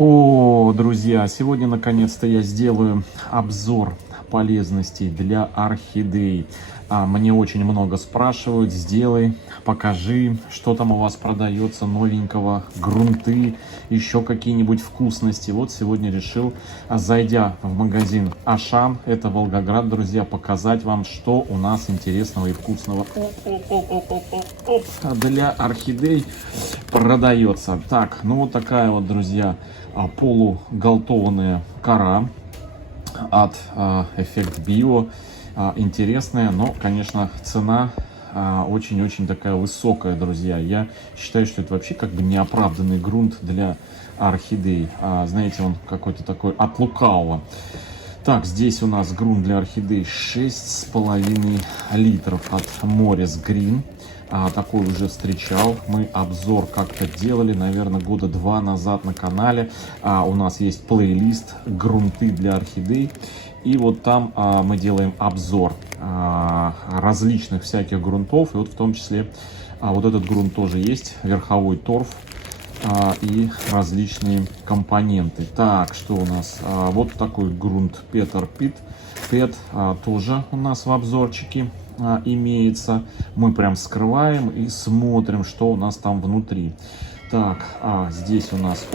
О, друзья, сегодня наконец-то я сделаю обзор полезностей для орхидей. Мне очень много спрашивают: сделай, покажи, что там у вас продается новенького, грунты, еще какие-нибудь вкусности. Вот сегодня решил, зайдя в магазин Ашан, это Волгоград, друзья, показать вам, что у нас интересного и вкусного для орхидей продается. Так, ну вот такая вот, друзья, полугалтованная кора от Эффект Био. Интересная, но, конечно, цена очень-очень такая высокая, друзья. Я считаю, что это вообще как бы неоправданный грунт для орхидей. Знаете, он какой-то такой от лукавого. Так, здесь у нас грунт для орхидей 6,5 литров от Morris Green. Такой уже встречал. Мы обзор как-то делали, наверное, года 2 назад на канале. У нас есть плейлист «Грунты для орхидей». И вот там мы делаем обзор различных всяких грунтов. И вот в том числе вот этот грунт тоже есть, верховой торф и различные компоненты. Так, что у нас? Вот такой грунт Peter Pet тоже у нас в обзорчике имеется. Мы прям скрываем и смотрим, что у нас там внутри. Так, здесь у нас,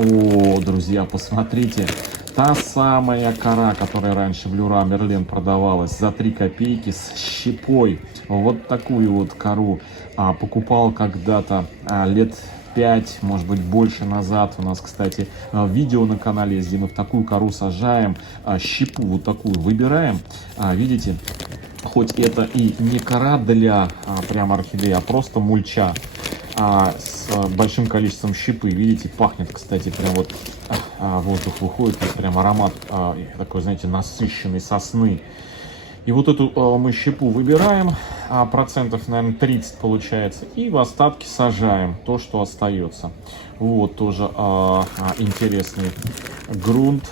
друзья, посмотрите, та самая кора, которая раньше в Leroy Merlin продавалась за 3 копейки с щепой. Вот такую вот кору покупал когда-то лет 5, может быть, больше назад. У нас, кстати, видео на канале есть, где мы в такую кору сажаем, щепу вот такую выбираем. Видите? Хоть это и не кора для прям орхидеи, а просто мульча с большим количеством щепы. Видите, пахнет, кстати, прям вот воздух выходит, прям аромат такой, знаете, насыщенный сосны. И вот эту мы щепу выбираем, процентов, наверное, 30 получается, и в остатки сажаем то, что остается. Вот тоже интересный грунт,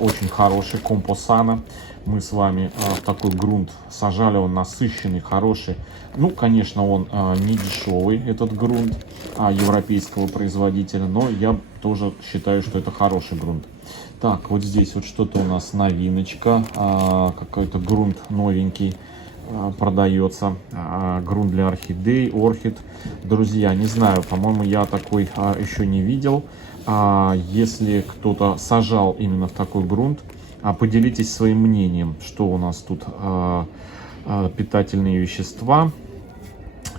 очень хороший, Компосана. Мы с вами такой грунт сажали, он насыщенный, хороший. Ну, конечно, он не дешевый, этот грунт европейского производителя, но я тоже считаю, что это хороший грунт. Так, вот здесь вот что-то у нас новиночка, какой-то грунт новенький продается, грунт для орхидей, орхид. Друзья, не знаю, по-моему, я такой еще не видел. Если кто-то сажал именно в такой грунт, поделитесь своим мнением, что у нас тут питательные вещества,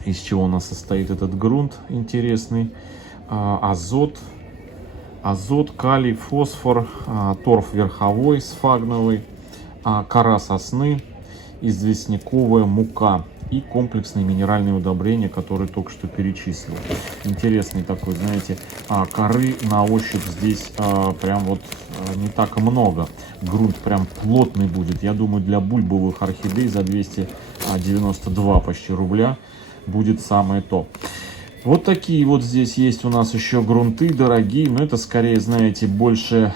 из чего у нас состоит этот грунт интересный, азот, калий, фосфор, торф верховой сфагновый, кора сосны, известняковая мука и комплексные минеральные удобрения, которые только что перечислил. Интересный такой, знаете, коры на ощупь здесь прям вот не так много. Грунт прям плотный будет. Я думаю, для бульбовых орхидей за 292 почти рубля будет самое то. Вот такие вот здесь есть у нас еще грунты дорогие, но это скорее, знаете, больше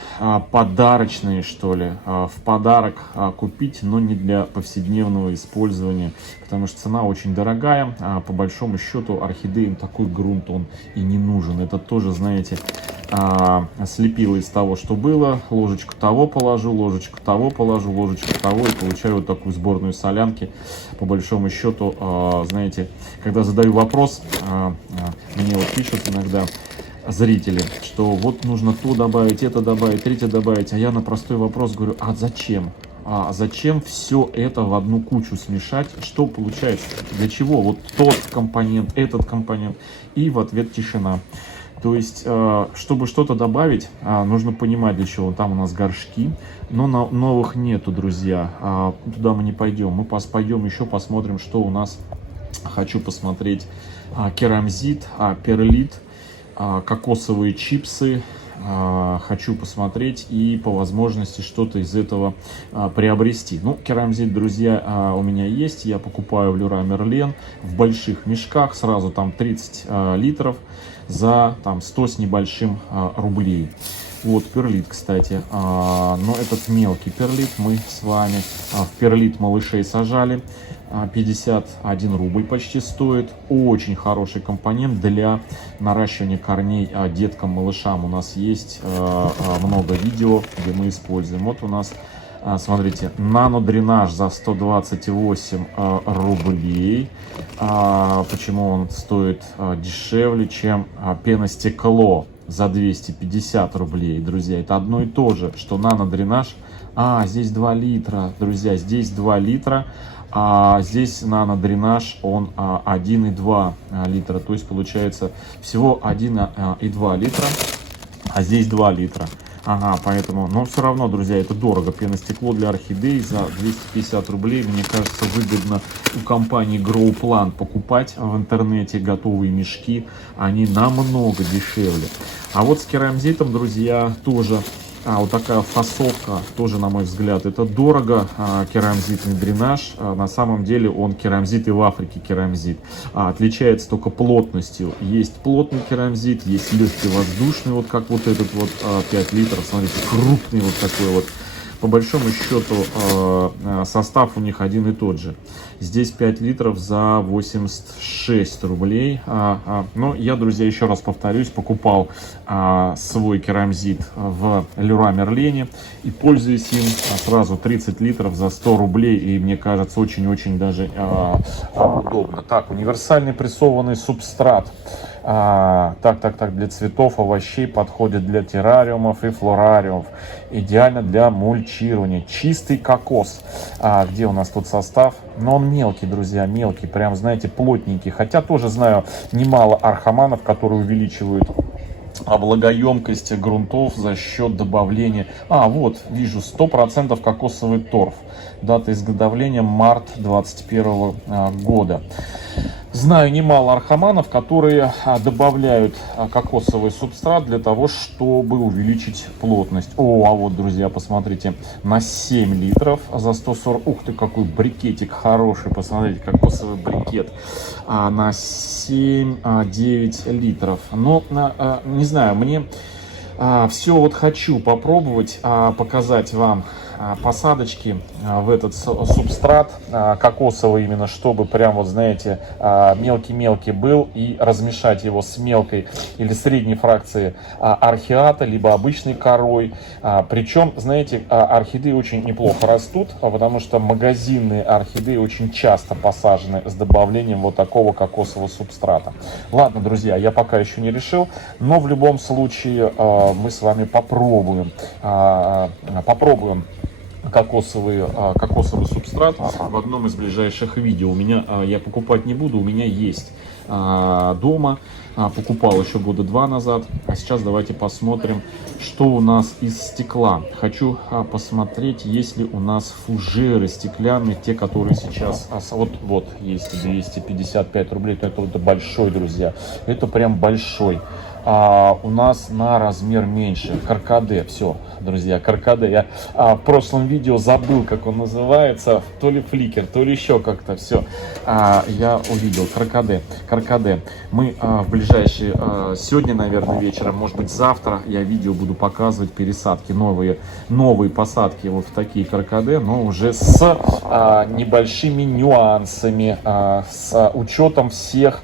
подарочные, что ли, в подарок купить, но не для повседневного использования, потому что цена очень дорогая, по большому счету орхидеям такой грунт он и не нужен. Это тоже, знаете, слепило из того, что было, ложечку того положу, ложечку того положу, ложечку того, и получаю вот такую сборную солянки. По большому счету, знаете, когда задаю вопрос, мне вот пишут иногда зрители, что вот нужно то добавить, это добавить, третье добавить, а я на простой вопрос говорю: а зачем? Зачем все это в одну кучу смешать? Что получается? Для чего? Вот тот компонент, этот компонент, и в ответ тишина. То есть, чтобы что-то добавить, нужно понимать, для чего. Там у нас горшки, но новых нету, друзья. Туда мы не пойдем. Мы пойдем еще посмотрим, что у нас. Хочу посмотреть керамзит, перлит, кокосовые чипсы. Хочу посмотреть и по возможности что-то из этого приобрести. Ну, керамзит, друзья, у меня есть. Я покупаю в Leroy Merlin в больших мешках. Сразу там 30 литров за там 100 с небольшим рублей. Вот перлит, кстати, но этот мелкий перлит мы с вами в перлит малышей сажали. 51 рубль почти стоит. Очень хороший компонент для наращивания корней деткам, малышам. У нас есть много видео, где мы используем. Вот у нас, смотрите, нано-дренаж за 128 рублей. Почему он стоит дешевле, чем пеностекло за 250 рублей, друзья? Это одно и то же, что нано-дренаж. Здесь 2 литра, друзья, здесь 2 литра. А здесь нано-дренаж, он 1,2 литра, то есть получается всего 1,2 литра, а здесь 2 литра. Поэтому, но все равно, друзья, это дорого. Пеностекло для орхидей за 250 рублей. Мне кажется, выгодно у компании GrowPlan покупать в интернете готовые мешки. Они намного дешевле. А вот с керамзитом, друзья, тоже вот такая фасовка, тоже, на мой взгляд, это дорого. Керамзитный дренаж, на самом деле он керамзит и в Африке керамзит. Отличается только плотностью. Есть плотный керамзит, есть легкий воздушный, вот как вот этот вот 5 литров, смотрите, крупный вот такой вот. По большому счету состав у них один и тот же. Здесь 5 литров за 86 рублей. Но я, друзья, еще раз повторюсь, покупал свой керамзит в Леруа Мерлене и пользуюсь им сразу 30 литров за 100 рублей. И мне кажется, очень-очень даже удобно. Так, универсальный прессованный субстрат. Для цветов, овощей, подходит для террариумов и флорариумов. Идеально для мульчирования. Чистый кокос. Где у нас тут состав? Но он мелкий, друзья, мелкий. Прям, знаете, плотненький. Хотя тоже знаю немало архаманов, которые увеличивают влагоемкость грунтов за счет добавления. Вот, вижу, 100% кокосовый торф. Дата изготовления март 2021 года. Знаю немало архаманов, которые добавляют кокосовый субстрат для того, чтобы увеличить плотность. Вот, друзья, посмотрите, на 7 литров за 140. Ух ты, какой брикетик хороший, посмотрите, кокосовый брикет. На 7-9 литров. Но, не знаю, мне все вот хочу попробовать показать вам посадочки в этот субстрат кокосовый, именно чтобы прям вот, знаете, мелкий-мелкий был, и размешать его с мелкой или средней фракцией археата, либо обычной корой. Причем, знаете, орхидеи очень неплохо растут, потому что магазинные орхидеи очень часто посажены с добавлением вот такого кокосового субстрата. Ладно, друзья, я пока еще не решил, но в любом случае мы с вами попробуем кокосовый субстрат в одном из ближайших видео. У меня, я покупать не буду, у меня есть дома. Покупал еще года 2 назад. А сейчас давайте посмотрим, что у нас из стекла. Хочу посмотреть, есть ли у нас фужеры стеклянные, те, которые сейчас... Вот есть 255 рублей. Это большой, друзья. Это прям большой. У нас на размер меньше. Каркаде. Все, друзья, каркаде. Я в прошлом видео забыл, как он называется. То ли фликер, то ли еще как-то. Все, я увидел. Каркаде. Мы в ближайшие, сегодня, наверное, вечером, может быть, завтра я видео буду показывать пересадки. Новые посадки вот в такие каркаде, но уже с небольшими нюансами, с учетом всех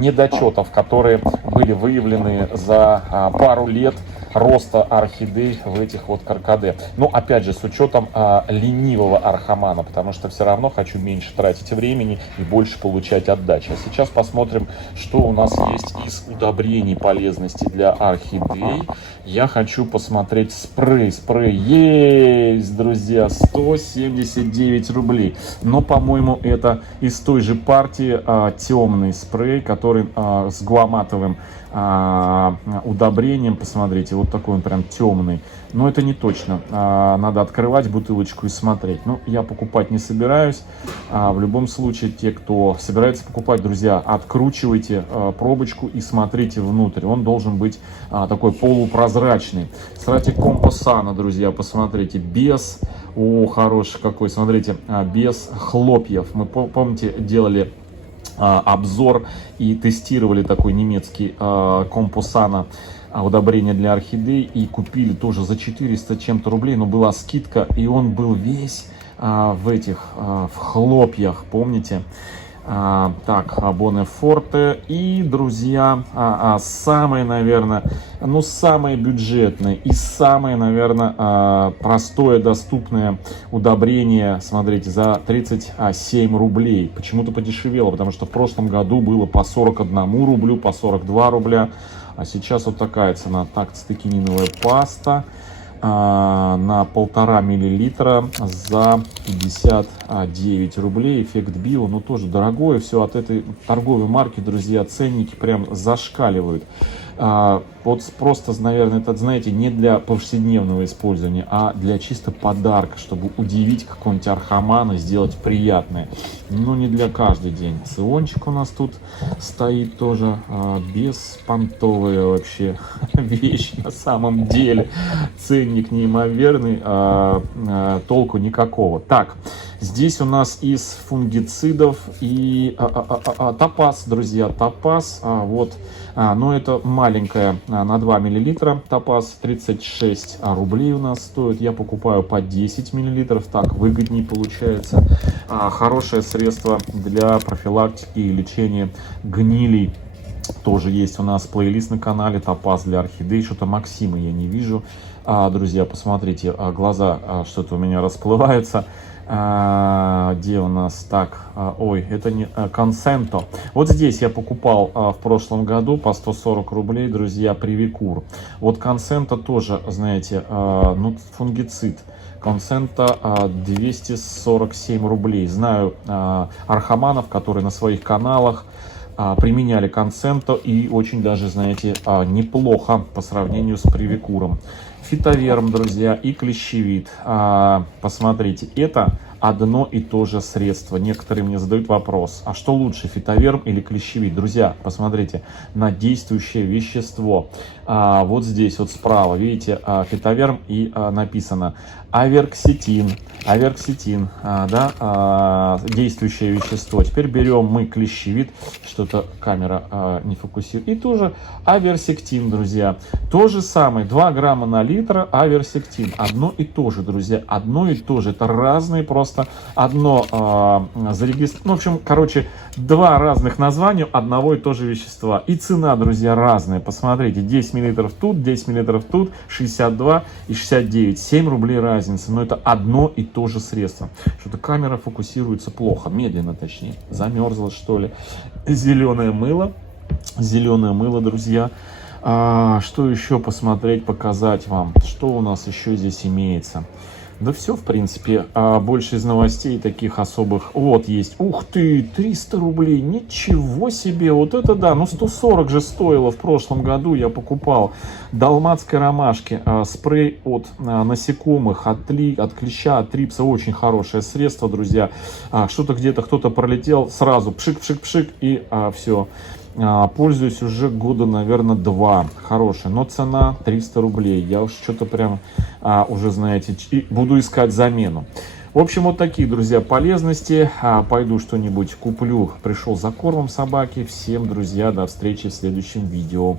недочетов, которые были выявлены за пару лет роста орхидей в этих вот каркаде. Но опять же, с учетом ленивого архамана, потому что все равно хочу меньше тратить времени и больше получать отдачи. А сейчас посмотрим, что у нас есть из удобрений полезности для орхидей. Я хочу посмотреть спрей. Спрей есть, друзья, 179 рублей. Но, по-моему, это из той же партии темный спрей, который с гуаматовым удобрением. Посмотрите, вот такой он прям темный. Но это не точно. Надо открывать бутылочку и смотреть. Ну, я покупать не собираюсь. В любом случае, те, кто собирается покупать, друзья, откручивайте пробочку и смотрите внутрь. Он должен быть такой полупрозрачный. Стратик Компосана, друзья, посмотрите, без... хороший какой, смотрите, без хлопьев. Мы, помните, делали обзор и тестировали такой немецкий Компосана удобрения для орхидей, и купили тоже за 400 чем-то рублей, но была скидка, и он был весь в хлопьях, помните? Так, Боннефорте. И, друзья, самое, наверное, самое бюджетное и самое, наверное, простое, доступное удобрение, смотрите, за 37 рублей. Почему-то подешевело, потому что в прошлом году было по 41 рублю, по 42 рубля, а сейчас вот такая цена. Так, цитокининовая паста на 1,5 миллилитра за 59 рублей. Эффект Био, но тоже дорогое. Все от этой торговой марки, друзья, ценники прям зашкаливают. Вот просто, наверное, это, знаете, не для повседневного использования, а для чисто подарка, чтобы удивить какого-нибудь архамана, сделать приятное. Но не для каждый день. Сиончик у нас тут стоит тоже, беспонтовая вообще вещь на самом деле. Ценник неимоверный, толку никакого. Так, здесь у нас из фунгицидов и топаз, друзья, топаз, вот, но это маленькая, на 2 миллилитра топаз, 36 рублей у нас стоит. Я покупаю по 10 миллилитров, так выгоднее получается. Хорошее средство для профилактики и лечения гнилей. Тоже есть у нас плейлист на канале топаз для орхидей. Что-то Максима я не вижу. Друзья, посмотрите, глаза что-то у меня расплываются. Где у нас? Так, ой, это не Консенто. Вот здесь я покупал в прошлом году по 140 рублей, друзья, Привикур. Вот Консенто тоже, знаете, фунгицид. Консенто 247 рублей. Знаю архаманов, которые на своих каналах применяли Консенто, и очень даже, знаете, неплохо по сравнению с Привикуром. Фитоверм, друзья, и клещевид. Посмотрите, это одно и то же средство. Некоторые мне задают вопрос, а что лучше, фитоверм или клещевид? Друзья, посмотрите на действующее вещество. Вот здесь вот справа, видите, фитоверм, и написано аверксетин. Аверксетин, да, действующее вещество. Теперь берем мы клещевид, что-то камера не фокусирует, и тоже аверсектин, друзья. То же самое, 2 грамма на литр аверсектин. Одно и то же, друзья, одно и то же. Это разные просто, одно зарегистрировано, ну, в общем, короче, 2 разных названия одного и того же вещества. И цена, друзья, разная. Посмотрите, 10 миллилитров тут, 10 миллилитров тут, 62 и 69, 7 рублей разница. Но это одно и то же средство. Что-то камера фокусируется плохо, медленно точнее. Замерзла, что ли. Зеленое мыло, друзья. Что еще посмотреть, показать вам? Что у нас еще здесь имеется? Да все, в принципе, больше из новостей таких особых. Вот есть. Ух ты, 300 рублей, ничего себе, вот это да, ну 140 же стоило в прошлом году, я покупал. Далматской ромашки, спрей от насекомых, от клеща, от трипса, очень хорошее средство, друзья. Что-то где-то кто-то пролетел, сразу пшик-пшик-пшик, и все. Пользуюсь уже года, наверное, 2. Хорошая, но цена 300 рублей. Я уж что-то прям уже, знаете, буду искать замену. В общем, вот такие, друзья, полезности. Пойду что-нибудь куплю. Пришел за кормом собаки. Всем, друзья, до встречи в следующем видео.